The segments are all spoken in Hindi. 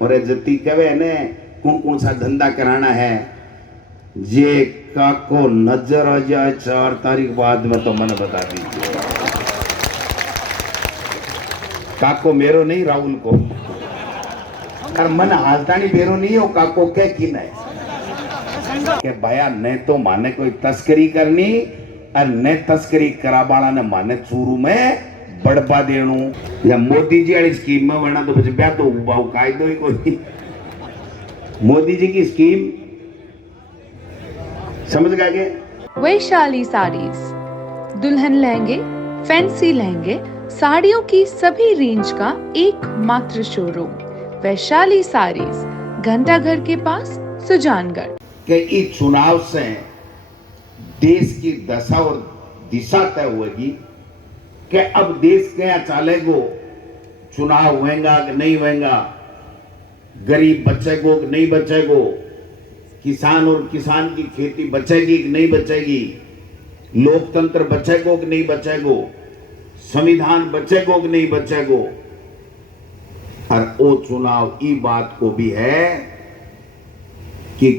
और जती कहे ने कौन कौन सा धंधा कराना है जे काको नजर आ जाए 4 तारीख बाद में तो मैंने बता दीजिए। काको मेरो नहीं राहुल को और मन हालता नहीं बेरो नहीं हो काको के की नहीं के भाया ने तो माने कोई तस्करी करनी और ने तस्करी कराबाला ने माने चूरू में बड़पा देणु या मोदी जी वाली स्कीम में वरना तो बच ब्याह तो हुआ कायदो ही कोई मोदी जी की स्कीम समझ गए। वैशाली साड़ीज, दुल्हन लहंगे, फैंसी लहंगे, साड़ियों की सभी रेंज का एकमात्र शोरूम वैशाली साड़ीज, घंटाघर के पास, सुजानगढ़। के इस चुनाव से देश की दशा और दिशा तय होगी कि अब देश क्या चलेगो, चुनाव होएगा कि नहीं होएगा, गरीब बचेगो कि नहीं बचेगो, किसान और किसान की खेती बचेगी कि नहीं बचेगी, लोकतंत्र बचेगो कि नहीं बचेगो, संविधान बचेगो कि नहीं बचेगो। और वो चुनाव ई बात को भी है कि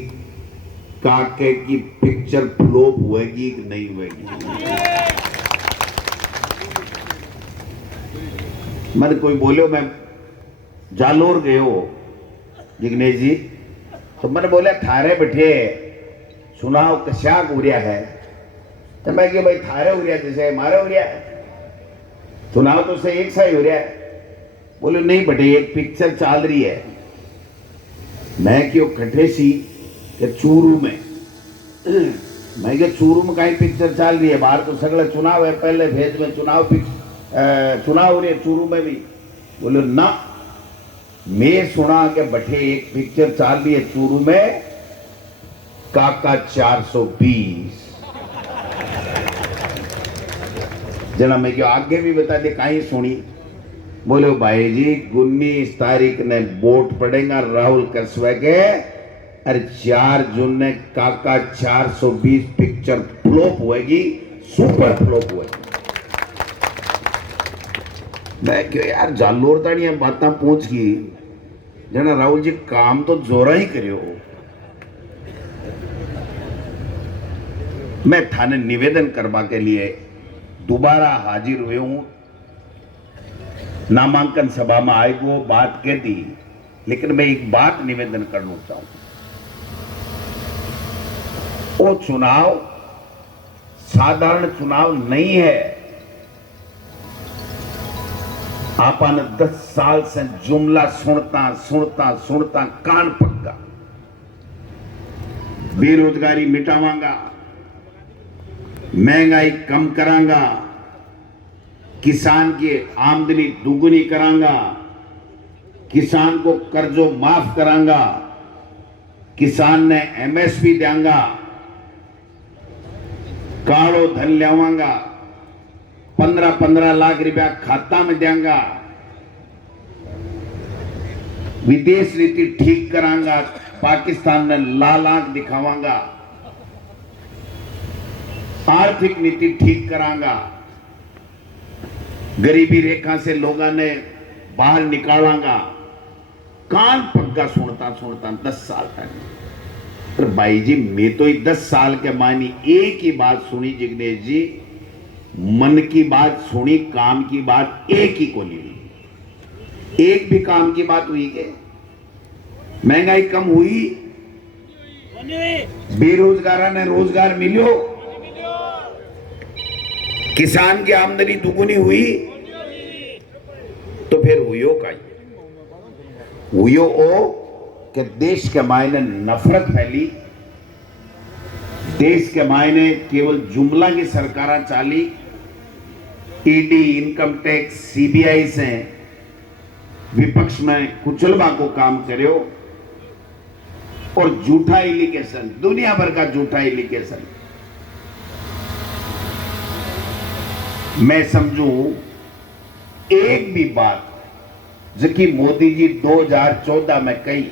काके की पिक्चर फ्लॉप होएगी कि नहीं होएगी। मैंने कोई बोलो मैं जालोर गए हो जिग्नेश जी, तो मैंने बोला थारे बैठे चुनाव कशा उरिया है, तो मैं कि भाई थारे उरिया जैसे हमारे उरिया है, चुनाव तो से एक सा ही उरिया है। बोले नहीं बेटे एक पिक्चर चल रही है। मैं क्यों कटे सी कि चूरू में मैं क्या चूरू में कहीं पिक्चर चल रही है, बाहर तो सगला चुनाव है, पहले भेज में चुनाव हो रही है चूरू में भी। बोले ना मैं सुना के बैठे एक पिक्चर चल रही है चूरू में काका 420 जना। मैं क्यों आगे भी बता दे कहीं सुनी। बोले भाई जी 19 तारीख ने वोट पड़ेगा राहुल कसवे के, अरे 4 जून ने काका 420 पिक्चर फ्लॉप होएगी, सुपर फ्लॉप होएगी। मैं क्यों यार जालोर ताड़ी बात पहुंच गई जना राहुल जी काम तो जोरा ही करियो। मैं थाने निवेदन करवा के लिए दोबारा हाजिर हुए हूं। नामांकन सभा में आई वो बात कह दी, लेकिन मैं एक बात निवेदन करना चाहूं। वो चुनाव साधारण चुनाव नहीं है। आपन 10 साल से जुमला सुनता कान पक्का। बेरोजगारी मिटावांगा, महंगाई कम करांगा, किसान की आमदनी दुगुनी करांगा, किसान को कर्जों माफ करांगा, किसान ने एमएसपी देंगा, कालो धन लियावांगा, 15-15 लाख रुपया खाता में देंगा, विदेश नीति ठीक करांगा, पाकिस्तान ने लाल आंख दिखावांगा, आर्थिक नीति ठीक करांगा, गरीबी रेखा से लोगों ने बाहर निकालांगा। कान पक्का सुनता 10 साल तक। पर भाई जी मैं तो 10 साल के मानी एक ही बात सुनी जिग्नेश जी, मन की बात सुनी, काम की बात एक ही को नहीं हुई। एक भी काम की बात हुई के? महंगाई कम हुई, बेरोजगार ने रोजगार मिलो, किसान की आमदनी दुगुनी हुई, तो फिर हुयो का हुयो ओ कि देश के मायने नफरत फैली, देश के मायने केवल जुमला की सरकार चाली, ईडी, इनकम टैक्स, सीबीआई से विपक्ष में कुचलवा को काम करो और झूठा एलिगेशन, दुनिया भर का झूठा एलिगेशन। मैं समझूं एक भी बात जबकि मोदी जी 2014 में कही,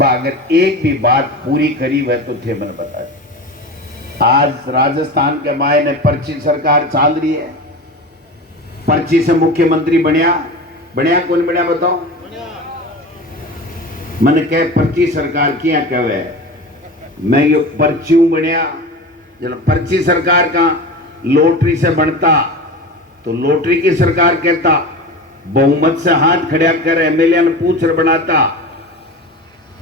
अगर एक भी बात पूरी करी वह तो थे मैंने बता दी। आज राजस्थान के मायने पर्ची सरकार चल रही है, पर्ची से मुख्यमंत्री बनया कौन बनया बताओ? मन कह पर्ची सरकार किया कहे मैं यो पर्ची बनया जब पर्ची सरकार का लॉटरी से बनता तो लॉटरी की सरकार कहता, बहुमत से हाथ खड़ा कर एमएलए ने पूछ बनाता,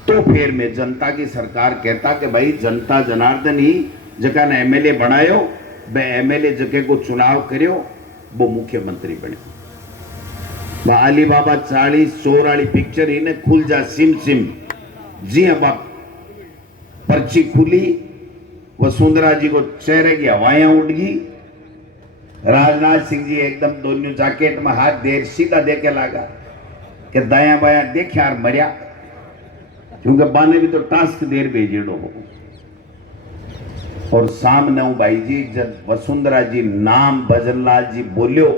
तो फिर मैं जनता की सरकार कहता कि भाई जनता जनार्दन ही जगह ने एमएलए बनायो, वे एमएलए जगह को चुनाव करियो, वो मुख्यमंत्री बने। अली बाबा 40 चोर वाली पिक्चर ही ने खुल जा सिम सिम, जी हाँ बाप, पर्ची खुली, वसुंधरा जी को चेहरे की हवाएं उड़ गई, राजनाथ सिंह जी एकदम दोनों जैकेट में हाथ देर सीधा देके लगा कि दाया बाया देख यार मरिया, क्योंकि बाने भी तो टास्क देर भेजेड़ो हो। और सामने हूं भाई जी जब वसुंधरा जी नाम भजनलाल जी बोलियो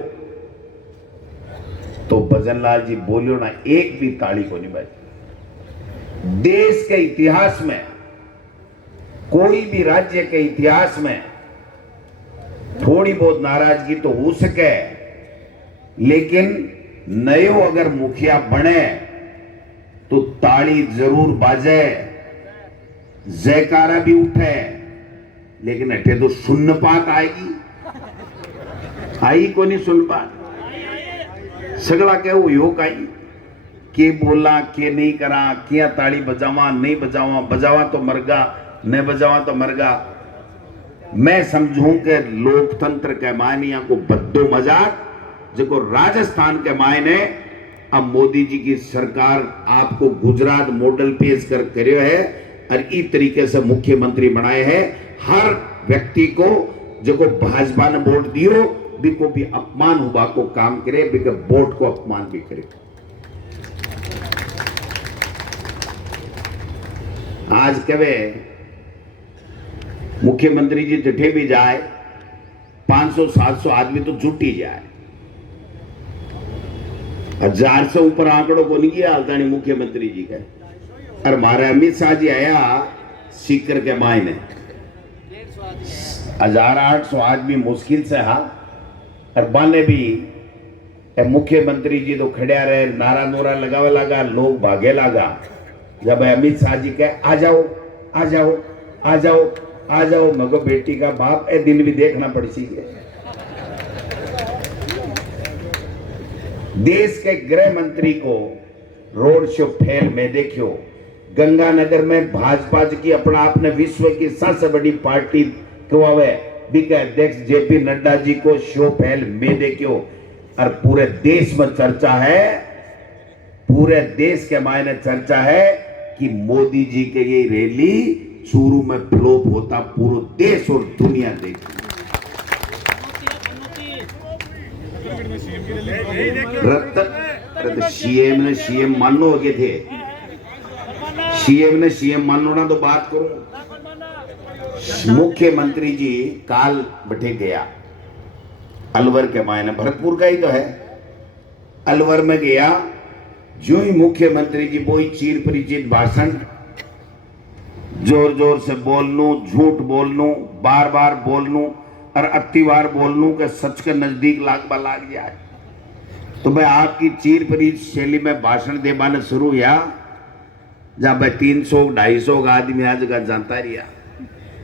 तो भजनलाल जी बोलियो ना एक भी ताली को नहीं बजी। देश के इतिहास में, कोई भी राज्य के इतिहास में थोड़ी बहुत नाराजगी तो हो सके, लेकिन नयो अगर मुखिया बने तो ताली जरूर बाजे, जयकारा भी उठे, लेकिन अठे तो सुन्नपात आएगी, आई को नहीं सुनपात, सगला के वो योग आई के बोला के नहीं करा, क्या ताली बजावा नहीं बजावा, बजावा तो मरगा, नहीं बजावा तो मरगा। मैं समझूं कि लोकतंत्र के मायने को बद्दो मजाक जो राजस्थान के मायने अब मोदी जी की सरकार आपको गुजरात मॉडल पेश कर करियो है और इस तरीके से मुख्यमंत्री बनाए हैं। हर व्यक्ति को जो भाजपा ने वोट दियो बिको भी अपमान हुआ को काम करे, बिको वोट को अपमान भी करे। आज कवे मुख्यमंत्री जी जिठे भी जाए 500-700 आदमी तो जुट ही जाए, 1000 से ऊपर आंकड़ों को नहीं किया हालता नहीं मुख्यमंत्री जी का। और हमारे अमित शाह जी आया सीकर के मायने 1800 आदमी मुश्किल से हा, और बाने भी मुख्यमंत्री जी तो खड़े रहे, नारा नोरा लगावे लगा, लोग भागे लगा। जब अमित शाह जी कहे आ जाओ आ जाओ आ जाओ आ जाओ, मगो बेटी का बाप ए दिन भी देखना पड़ सी है। देश के गृह मंत्री को रोड शो फैल में देखियो, गंगानगर में भाजपा की अपना आपने विश्व की सबसे बड़ी पार्टी कहवावे के अध्यक्ष जेपी नड्डा जी को शो फैल में देखियो, और पूरे देश में चर्चा है, पूरे देश के मायने चर्चा है कि मोदी जी के ये रैली चूरू में फ्लॉप होता पूरा देश और दुनिया देखी। सीएम ने सीएम मान लो आगे थे, सीएम ने सीएम मान लो ना तो बात करूं। मुख्यमंत्री जी काल बैठे गया अलवर के मायने, भरतपुर का ही तो है, अलवर में गया, जो ही मुख्यमंत्री जी वो ही चीर परिचित भाषण, जोर जोर से बोल लूं, झूठ बोल लूं, बार बार बोल लूं और अति बार बोल लूं कि सच के नजदीक लाग जाए। तो मैं आपकी चीर परिचित शैली में भाषण दे बाने शुरू हुआ, जब 300-250 आदमी आज का जानता रिया,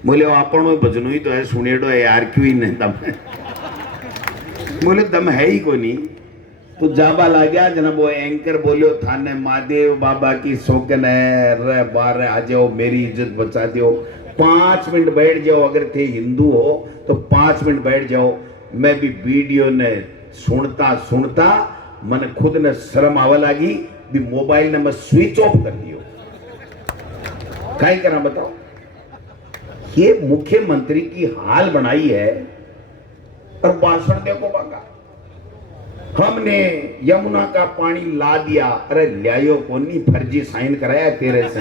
बोले अपन भजनों ही तो है, सुनेडो है यार, क्यों ही नहीं दम है, बोले दम है ही को नहीं। तो जाबा ला गया जनाब, वो एंकर बोलियो थाने महादेव बाबा की शौकन है, रे बार आ जाओ, मेरी इज्जत बचा दियो, 5 मिनट बैठ जाओ, अगर थे हिंदू हो तो 5 मिनट बैठ जाओ। मैं भी वीडियो ने सुनता सुनता मैंने खुद ने शर्म आवा लगी, भी मोबाइल ने मैं स्विच ऑफ कर दियो, क्या करा बताओ। ये मुख्यमंत्री की हाल बनाई है, और भाषण देखो बाका, हमने यमुना का पानी ला दिया, अरे लियायो कोनी, फर्जी साइन कराया तेरे से,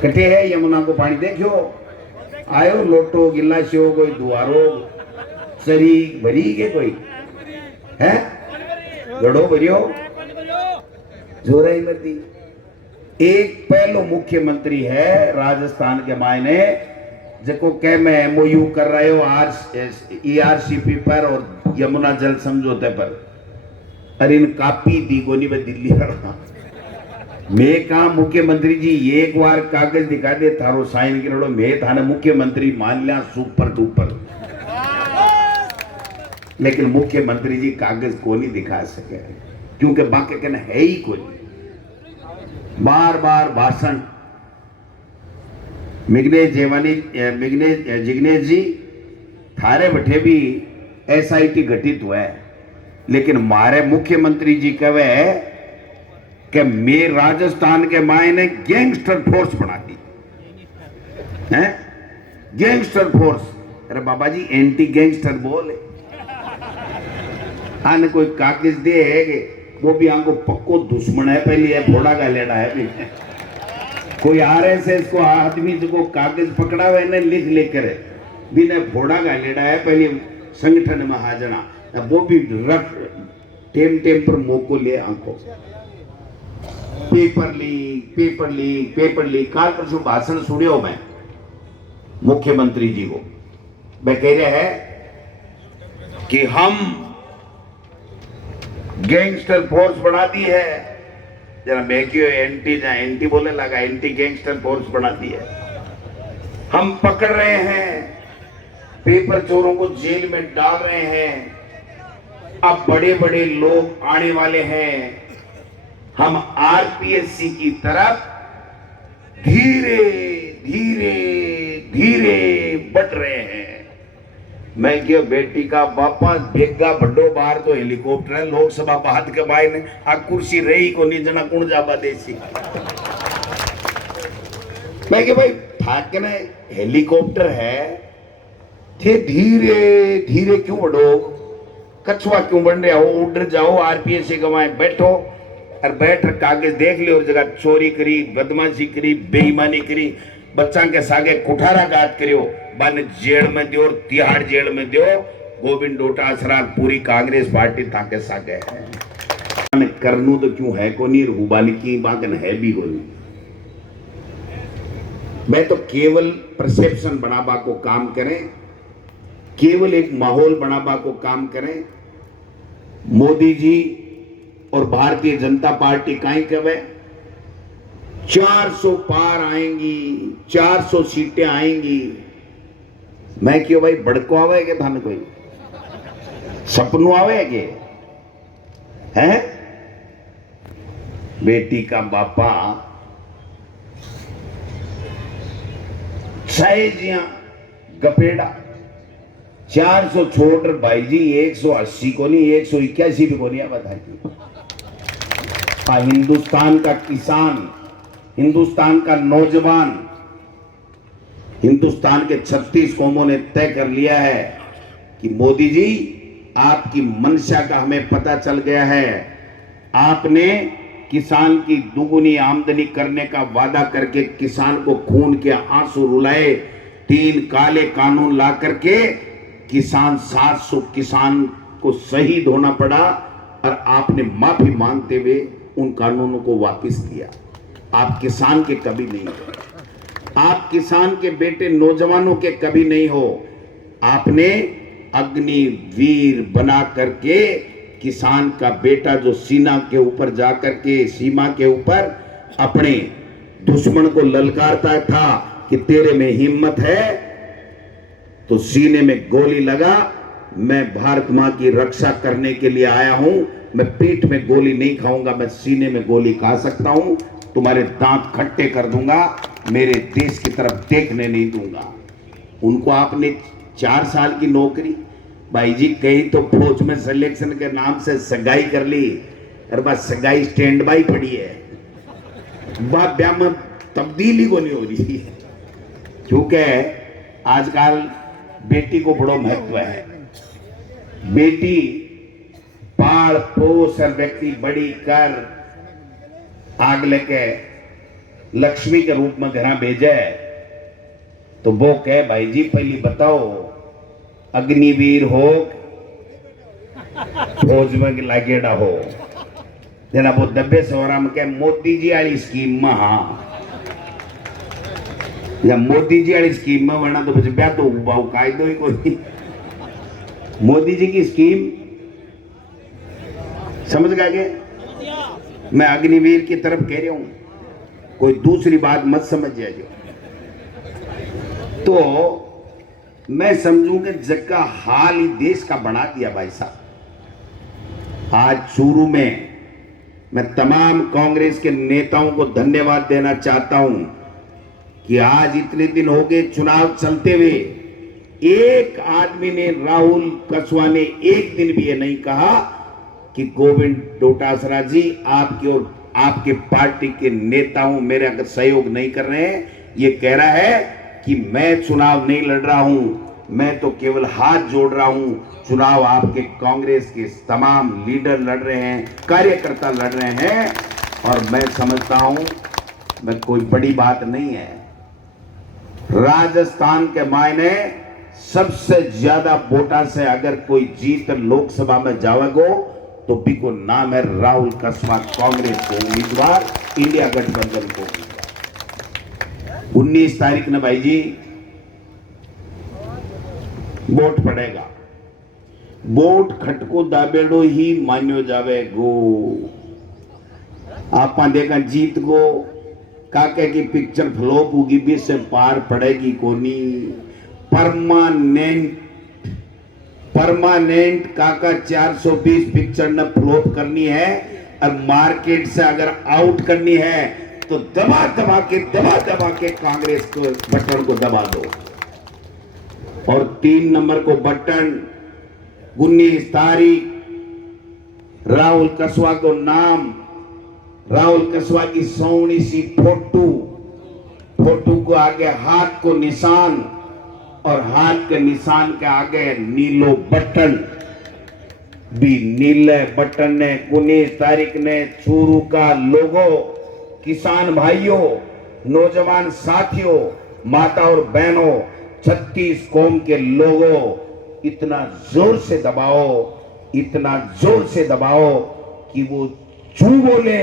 कटे है यमुना को पानी देखियो, आयो लोटो गिलासियो कोई दुआरो सरी भरी के कोई है, गड़ो भरियो जोरा ही मती। एक पहलो मुख्यमंत्री है राजस्थान के मायने, जो कह मैं एमओयू कर रहे हो ERCP पर और यमुना जल समझौते पर, अरे इन कापी दी गोनी में दिल्ली मैं कहा मुख्यमंत्री जी एक बार कागज दिखा दे थारो साइन करो मैं थाने मुख्यमंत्री मान लिया सुपर डुपर, लेकिन मुख्यमंत्री जी कागज को नहीं दिखा सके क्योंकि बाकी कहना है ही कोई। बार बार भाषण जिग्नेश जी थारे बैठे भी एसआईटी गठित हुआ है, लेकिन मारे मुख्यमंत्री जी कहे कि मैं राजस्थान के मायने गैंगस्टर फोर्स बना दी है, गैंगस्टर फोर्स। अरे बाबा जी एंटी गैंगस्टर बोले आने कोई कागज दे है कि वो भी हमको पक्को दुश्मन है पहले है फोड़ा का लेना है भी। कोई आरएसएस को आदमी को कागज पकड़ा हुआ है लिख लिख कर बिना फोड़ा का लेना है पहले संगठन में हाजना, वो भी रख टेम टेम पर मोको ले आंखों पेपर लीक काल परसों भाषण सुनियो मैं मुख्यमंत्री जी को, मैं कह रहे हैं कि हम गैंगस्टर फोर्स बना दी है, जरा मैं क्यों एंटी बोलने लगा, एंटी गैंगस्टर फोर्स बना दी है। हम पकड़ रहे हैं, पेपर चोरों को जेल में डाल रहे हैं, अब बड़े बड़े लोग आने वाले हैं। हम आरपीएससी की तरफ धीरे धीरे धीरे बढ़ रहे हैं। मैं क्यों बेटी का वापस भेगा बड्डो बाहर तो हेलीकॉप्टर है लोकसभा बात के बाहर आ कुर्सी रही को नहीं जना कौन जाबा देसी। मैं क्या भाई ठाकरे हेलीकॉप्टर है थे धीरे धीरे क्यों बढ़ो, कछुआ क्यों बन रहे हो, उड़ जाओ आरपीएससी गवाए बैठो और बैठ कागज देख लियो और जगह चोरी करी बदमाशी करी बेईमानी करी बच्चा के सागे कुठारा गात करियो बन जेल में दियो और तिहाड़ जेल में दियो। गोविंद डोटासरा पूरी कांग्रेस पार्टी ताके सागे है करनू तो क्यों है को नहीं हुबाली की बागन है भी को नहीं। मैं तो केवल परसेप्शन बनाबा को काम करें, केवल एक माहौल बनाबा को काम करें। मोदी जी और भारतीय जनता पार्टी काई कहे 400 पार आएंगी, 400 सीटें आएंगी। मैं क्यों भाई बड़को आवे के थाने कोई सपनू आवे के हैं? बेटी का बापा साइजिया गपेड़ा 400 छोड़ भाई जी 180 को नहीं 181 भी को नहीं बताइए। हिंदुस्तान का किसान, हिंदुस्तान का नौजवान, हिंदुस्तान के 36 कौमों ने तय कर लिया है कि मोदी जी आपकी मंशा का हमें पता चल गया है। आपने किसान की दुगुनी आमदनी करने का वादा करके किसान को खून के आंसू रुलाए, 3 काले कानून ला करके किसान 700 किसान को शहीद होना पड़ा और आपने माफी मांगते हुए उन कानूनों को वापस दिया। आप किसान के कभी नहीं हो, आप किसान के बेटे नौजवानों के कभी नहीं हो। आपने अग्निवीर बना करके किसान का बेटा जो सीमा के ऊपर जाकर के सीमा के ऊपर अपने दुश्मन को ललकारता था कि तेरे में हिम्मत है तो सीने में गोली लगा, मैं भारत मां की रक्षा करने के लिए आया हूं, मैं पीठ में गोली नहीं खाऊंगा, मैं सीने में गोली खा सकता हूं, तुम्हारे दांत खट्टे कर दूंगा, मेरे देश की तरफ देखने नहीं दूंगा। उनको आपने 4 साल की नौकरी भाई जी कहीं तो फौज में सिलेक्शन के नाम से सगाई कर ली, अरे बस सगाई स्टैंड बाई पड़ी है, बाप ब्याह में तब्दीली को नहीं हो रही, क्योंकि आजकल बेटी को बड़ा महत्व है। बेटी पाल पोस और व्यक्ति बड़ी कर आग लेके लक्ष्मी के रूप में घर भेजे तो वो कहे भाई जी पहली बताओ अग्निवीर हो फौज में लागेड़ा हो जना वो दबे सोरा में कहे मोदी जी वाली स्कीम में हाँ या मोदी जी वाली स्कीम में वरना तो बच्चे ब्याह तो कायदो ही कोई। मोदी जी की स्कीम समझ गए मैं अग्निवीर की तरफ कह रहा हूं, कोई दूसरी बात मत समझ जाइए। तो मैं समझूं कि जग का हाल ही देश का बना दिया भाई साहब। आज चूरू में मैं तमाम कांग्रेस के नेताओं को धन्यवाद देना चाहता हूं कि आज इतने दिन हो गए चुनाव चलते हुए, एक आदमी ने, राहुल कसवा ने एक दिन भी ये नहीं कहा कि गोविंद डोटासरा जी आपके और आपके पार्टी के नेताओं मेरे अगर सहयोग नहीं कर रहे हैं। ये कह रहा है कि मैं चुनाव नहीं लड़ रहा हूं, मैं तो केवल हाथ जोड़ रहा हूं। चुनाव आपके कांग्रेस के तमाम लीडर लड़ रहे हैं, कार्यकर्ता लड़ रहे हैं, और मैं समझता हूं मैं कोई बड़ी बात नहीं है। राजस्थान के मायने सबसे ज्यादा वोटा से अगर कोई जीत लोकसभा में जावेगो तो बिको नाम है राहुल कसवा, कांग्रेस को उम्मीदवार, इंडिया गठबंधन को। 19 तारीख ने भाई जी वोट पड़ेगा। वोट खटको दाबेड़ो ही मान्यो जावे गो। आप देखा जीत गो, काके की पिक्चर फ्लॉप होगी भी से पार पड़ेगी कोनी। परमानेंट काका 420 पिक्चर ने फ्लॉप करनी है, और मार्केट से अगर आउट करनी है तो दबा दबा के कांग्रेस को बटन को दबा दो। और 3 नंबर को बटन 19 तारीख राहुल कसवा को नाम, राहुल कसवा की सोनी सी फोटो को आगे हाथ को निशान, और हाथ के निशान के आगे नीलो बटन। भी नीले बटन ने 19 तारीख ने चूरू का लोगो, किसान भाइयों, नौजवान साथियों, माता और बहनों, 36 कौम के लोगों, इतना जोर से दबाओ कि वो चू बोले,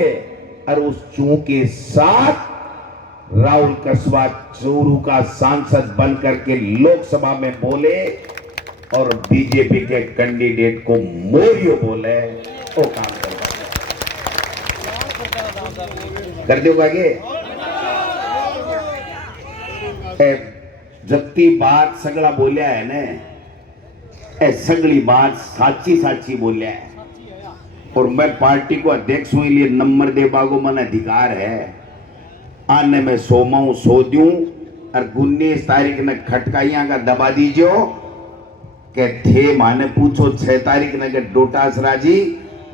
और उस चू के साथ राहुल कसवा चूरू का सांसद बनकर के लोकसभा में बोले, और बीजेपी के कैंडिडेट को मोरियो बोले। वो काम कर दो आगे। जत्ती बात सगड़ा बोलिया है ने, ए सगड़ी बात साची बोलिया है। और मैं पार्टी को अध्यक्ष हुई लिए नंबर दे बागो मन अधिकार है। आने में सोमाऊं सो दूं, और 19 तारीख ने खटकाइया का दबा दीजियो के थे माने पूछो 6 तारीख ने के डोटासरा जी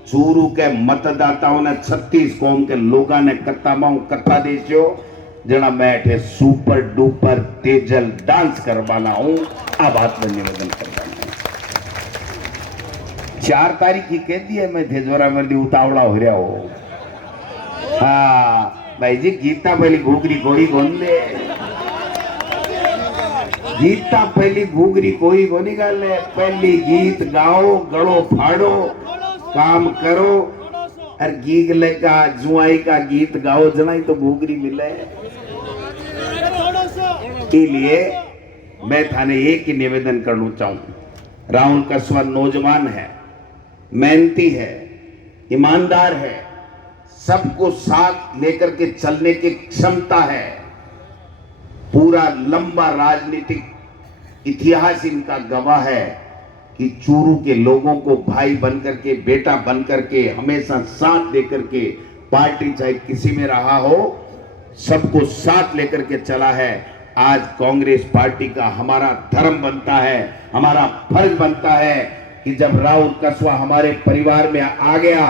चूरू के मतदाताओं ने 36 कौम के लोगों ने कत्ता दीजियो जना मैं सुपर डुपर तेजल डांस करवाना हूं। आ बात में निवेदन करवाना है। 4 तारीख की कह दी है, मैं तेजोरा मर्दी उतावला हो रहा हो। हाँ भाई जी, गीता पहली घूगरी कोई गोंदे, गीता पहली घूगरी कोई गोनी गाल है। पहली गीत गाओ, गड़ो फाड़ो, काम करो, और गीगले का जुआई का गीत गाओ जना तो घूगरी मिले। इसलिए मैं थाने एक ही निवेदन करना चाहूं। राहुल कसवा नौजवान है, मेहनती है, ईमानदार है, सबको साथ लेकर के चलने की क्षमता है। पूरा लंबा राजनीतिक इतिहास इनका गवाह है कि चूरू के लोगों को भाई बनकर के, बेटा बनकर के, हमेशा साथ लेकर के, पार्टी चाहे किसी में रहा हो, सबको साथ लेकर के चला है। आज कांग्रेस पार्टी का हमारा धर्म बनता है, हमारा फर्ज बनता है कि जब राहुल कसवा हमारे परिवार में आ गया,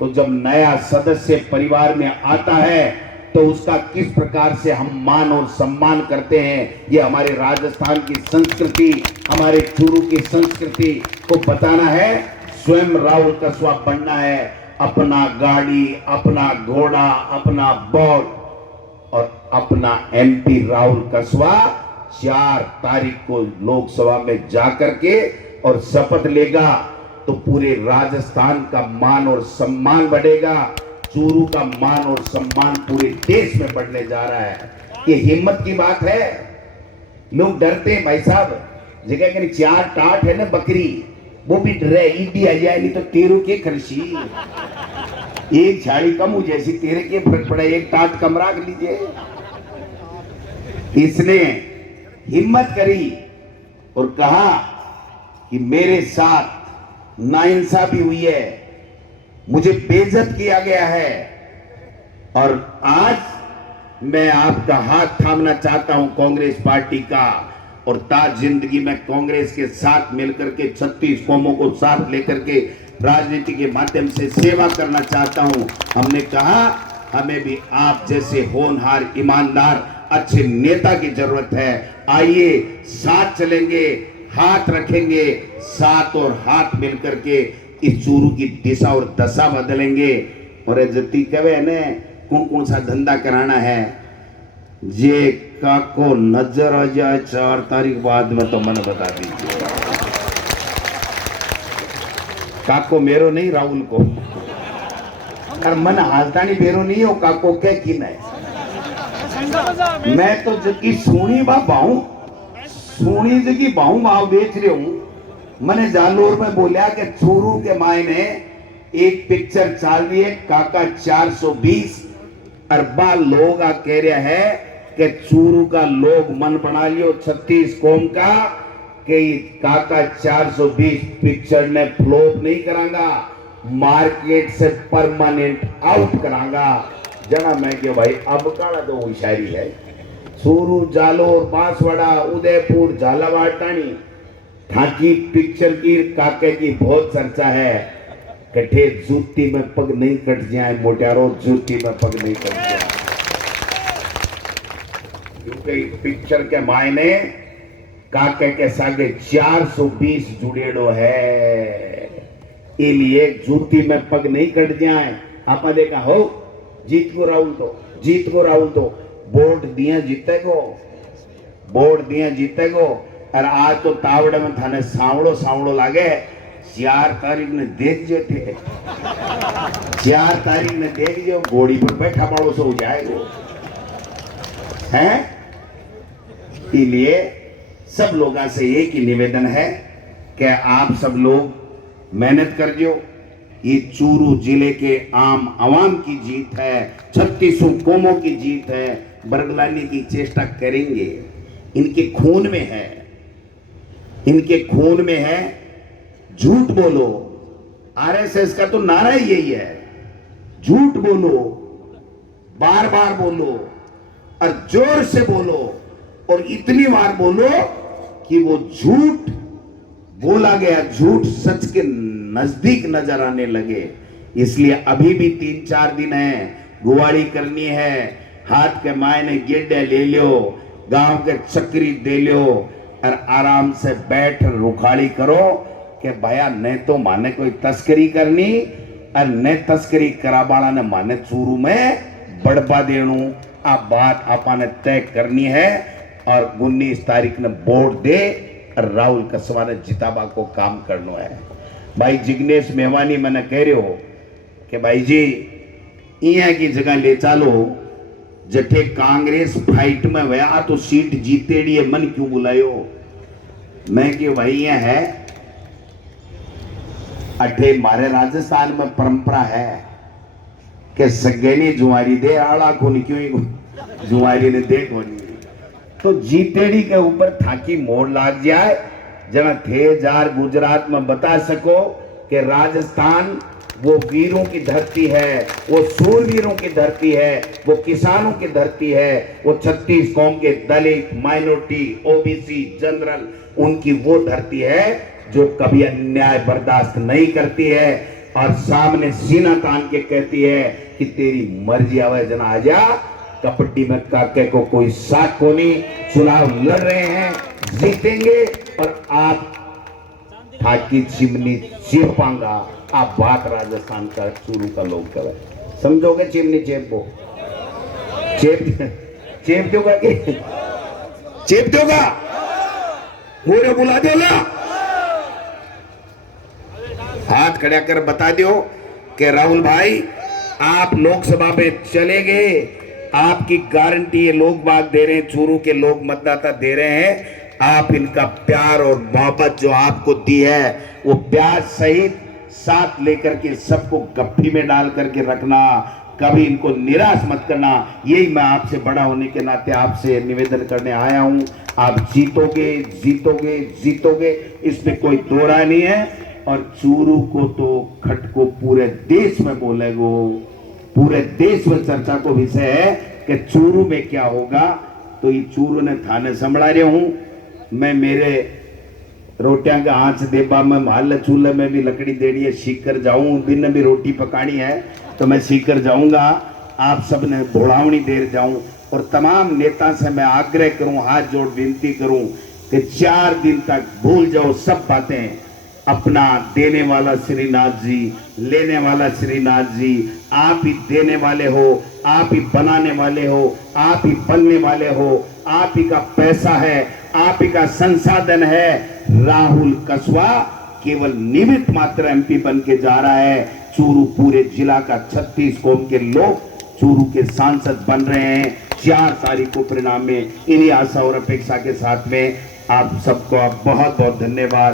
तो जब नया सदस्य परिवार में आता है तो उसका किस प्रकार से हम मान और सम्मान करते हैं, ये हमारे राजस्थान की संस्कृति, हमारे चूरू की संस्कृति को बताना है। स्वयं राहुल कसवा बनना है, अपना गाड़ी, अपना घोड़ा, अपना बोट और अपना एमपी राहुल कसवा 4 तारीख को लोकसभा में जाकर के और शपथ लेगा, तो पूरे राजस्थान का मान और सम्मान बढ़ेगा। चूरू का मान और सम्मान पूरे देश में बढ़ने जा रहा है। ये हिम्मत की बात है। लोग डरते हैं भाई साहब, जगह कहीं 4 टाट है ना बकरी, वो भी डरे, ईडी आ जाएगी तो तेरू के खर्ची। एक झाड़ी कम हो जैसी तेरे के फर्क पड़े, एक टाट कम रख लीजिए। इसने हिम्मत करी और कहा कि मेरे साथ नाइंसाफी हुई है, मुझे बेइज्जत किया गया है और आज मैं आपका हाथ थामना चाहता हूं कांग्रेस पार्टी का, और ताज जिंदगी में कांग्रेस के साथ मिलकर के 36 कौमों को साथ लेकर के राजनीति के माध्यम से सेवा करना चाहता हूं। हमने कहा हमें भी आप जैसे होनहार, ईमानदार, अच्छे नेता की जरूरत है। आइए साथ चलेंगे, हाथ रखेंगे साथ और हाथ मिलकर के इस चूरू की दिशा और दशा बदलेंगे। और जति कहे ने कौन कौन सा धंधा कराना है, जे काको नजर आ जाए 4 तारीख बाद में तो मैंने बता दीजिए। काको मेरो नहीं, राहुल को, और मन हालता नहीं मेरो नहीं हो काको के की नहीं। मैं तो जबकि सोनी बाहू सोनी जगी बाहू भाव बेच रही हूं। मैंने जालोर में बोलिया कि चूरू के मायने एक पिक्चर चल रही है काका 420 अरबा लोग आ कह रहे हैं कि चूरू का लोग मन बना लियो 36 कौम का कि काका 420 पिक्चर ने फ्लॉप नहीं करांगा, मार्केट से परमानेंट आउट करांगा। जना मैं कि भाई अब काला तो वो शायरी है। चूरू, जालोर, बांसवाड़ा, उदयपुर, झालावाड़, टाणी ठाकी पिक्चर की काके की बहुत चर्चा है। कठे जूती में पग नहीं कट जाए मोटियारो, जूती में पग नहीं कट जाए, क्योंकि पिक्चर के मायने काके के सागे 420 जुड़ेड़ो है, इसलिए जूती में पग नहीं कट जाए। आपा देखा हो जीत को राहुल तो वोट दिया जीतेगो, वोट दिया जीतेगो। और आज तो तावड़े में थाने सांवड़ो लागे। 4 तारीख ने देख जे थे, 4 तारीख ने देख जो घोड़ी पर बैठा बाड़ो सो जाएगो है। इसलिए सब लोगों से एक ही निवेदन है कि आप सब लोग मेहनत कर जो। ये चूरू जिले के आम आवाम की जीत है, 36 कौमों की जीत है। बरगलाने की चेष्टा करेंगे, इनके खून में है, इनके खून में है। झूठ बोलो, आरएसएस का तो नारा ही यही है, झूठ बोलो, बार बार बोलो और जोर से बोलो और इतनी बार बोलो कि वो झूठ बोला गया झूठ सच के नजदीक नजर आने लगे। इसलिए अभी भी 3-4 दिन है, गुवाड़ी करनी है, हाथ के मायने गेड्डे ले लो, गांव के चक्री दे लो और आराम से बैठ रुखाड़ी करो कि भैया न तो माने कोई तस्करी करनी और न तस्करी कराबाला ने माने चूरू में बड़बा देणू। आ बात आपने तय करनी है और 19 तारीख ने वोट दे और राहुल कसवा ने जिताबा को काम करना है। भाई जिग्नेश मेहमानी मैंने कह रहे हो कि भाई जी इया की जगह ले चालो, जठे कांग्रेस फाइट में वया तो सीट जीतेड़ी है, मन क्यों बुलायो। मैं क्यों भाई ये है अठे मारे राजस्थान में परंपरा है कि सगेनी जुआरी दे आड़ा को क्यों जुआरी ने दे को तो जीतेड़ी के ऊपर थाकी मोड़ लाग जाए। जना थे जार गुजरात में बता सको कि राजस्थान वो वीरों की धरती है, वो सूरवीरों की धरती है, वो किसानों की धरती है, वो 36 कौम के दलित, माइनॉरिटी, ओबीसी, जनरल उनकी वो धरती है जो कभी अन्याय बर्दाश्त नहीं करती है और सामने सीना तान के कहती है कि तेरी मर्जी आवे जना आजा। कपट्टी में काके को कोई साथ को नहीं, चुनाव लड़ रहे हैं, जीतेंगे और आप ठाकी चिमनी चेपांगा। आप बात राजस्थान का चूरू का लोग करे, समझोगे चिमनी चेपो चेप दोगा कि चेप दोगा पूरे बुला दो ना, हाथ खड़ा कर बता दो कि राहुल भाई आप लोकसभा में चले गए, आपकी गारंटी ये लोग बात दे रहे हैं, चूरू के लोग मतदाता दे रहे हैं। आप इनका प्यार और मोहब्बत जो आपको दी है वो प्यार सहित साथ लेकर के सबको गप्पी में डाल करके रखना, कभी इनको निराश मत करना। यही मैं आपसे बड़ा होने के नाते आपसे निवेदन करने आया हूं। आप जीतोगे जीतोगे जीतोगे, इसमें कोई दो राय नहीं है। और चूरू को तो खटको पूरे देश में बोलेगो, पूरे देश में चर्चा को विषय है कि चूरू में क्या होगा। तो ये चूरू ने थाने संभला रहे हूं मैं, मेरे रोटियां का आंच देबा में माल चूल्हे में भी लकड़ी देनी है, सीख कर जाऊं। दिन भी रोटी पकानी है तो मैं सीख कर जाऊंगा। आप सब ने भोड़ावनी देर जाऊं। और तमाम नेता से मैं आग्रह करूं, हाथ जोड़ विनती करूं कि 4 दिन तक भूल जाओ सब बातें। अपना देने वाला श्रीनाथ जी, लेने वाला श्रीनाथ जी, आप ही देने वाले हो, आप ही बनाने वाले हो, आप ही बनने वाले हो, आप ही का पैसा है, आप ही का संसाधन है। राहुल कसवा केवल निमित्त मात्र एमपी बन के जा रहा है। चूरू पूरे जिला का 36 कौम के लोग चूरू के सांसद बन रहे हैं 4 तारीख को परिणाम में। इन्हीं आशा और अपेक्षा के साथ में आप सबको बहुत बहुत धन्यवाद।